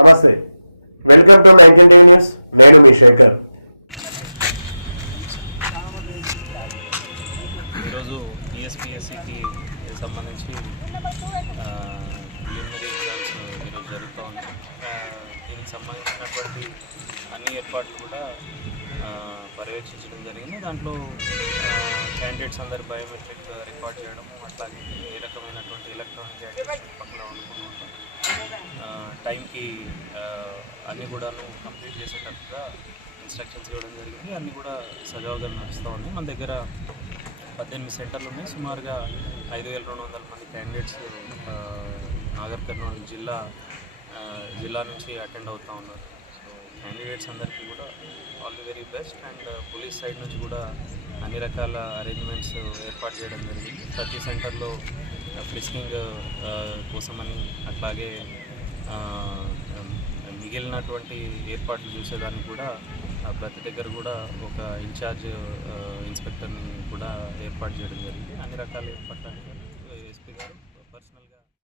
నమస్తే, welcome to 19 news. నేను మీ శేఖర్. ఈరోజు టీఎస్పీఎస్సికి సంబంధించి ప్రిలిమినరీ ఎగ్జామ్స్ ఈరోజు జరుగుతూ ఉన్నాయి. దీనికి సంబంధించినటువంటి అన్ని ఏర్పాట్లు కూడా పర్యవేక్షించడం జరిగింది. దాంట్లో క్యాండిడేట్స్ అందరు బయోమెట్రిక్ రికార్డ్ చేయడం, అట్లాగే ఏ రకమైనటువంటి ఎలక్ట్రానిక్ యాక్టివిటీస్ పక్కన వండుకుని టైంకి అన్నీ కూడాను కంప్లీట్ చేసేటట్టుగా ఇన్స్ట్రక్షన్స్ ఇవ్వడం జరిగింది. అన్నీ కూడా సజావుగా నడుస్తూ ఉన్నాయి. మన దగ్గర 18 సెంటర్లు ఉన్నాయి. సుమారుగా 5200 మంది క్యాండిడేట్స్ నాగర్ కర్నూలు జిల్లా నుంచి అటెండ్ అవుతూ ఉన్నారు. సో క్యాండిడేట్స్ అందరికీ కూడా all the very best. And police side నుంచి కూడా అన్ని రకాల అరేంజ్మెంట్స్ ఏర్పాటు చేయడం జరిగింది. ప్రతి సెంటర్లో ఫ్రిస్కింగ్ కోసమని, అట్లాగే మిగిలినటువంటి ఏర్పాట్లు చూసేదానికి కూడా ప్రతి దగ్గర కూడా ఒక ఇన్ఛార్జ్ ఇన్స్పెక్టర్ని కూడా ఏర్పాటు చేయడం జరిగింది. అన్ని రకాల ఏర్పాట్లు